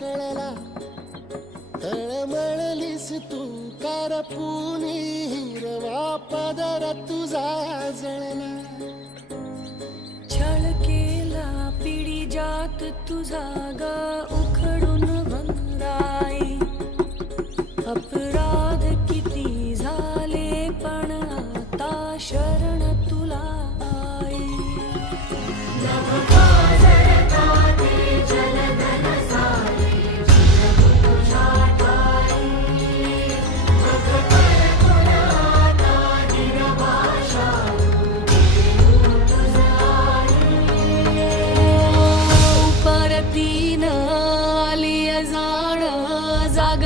कळला तळमळलीस तू करपुनी हिरवा पदर तुझा जळला छळ केला पिढी जात तुझा ग उखडून भंगराई अपराध किती झाले पण आता शरण तुला आई परतीन आली जाण जाग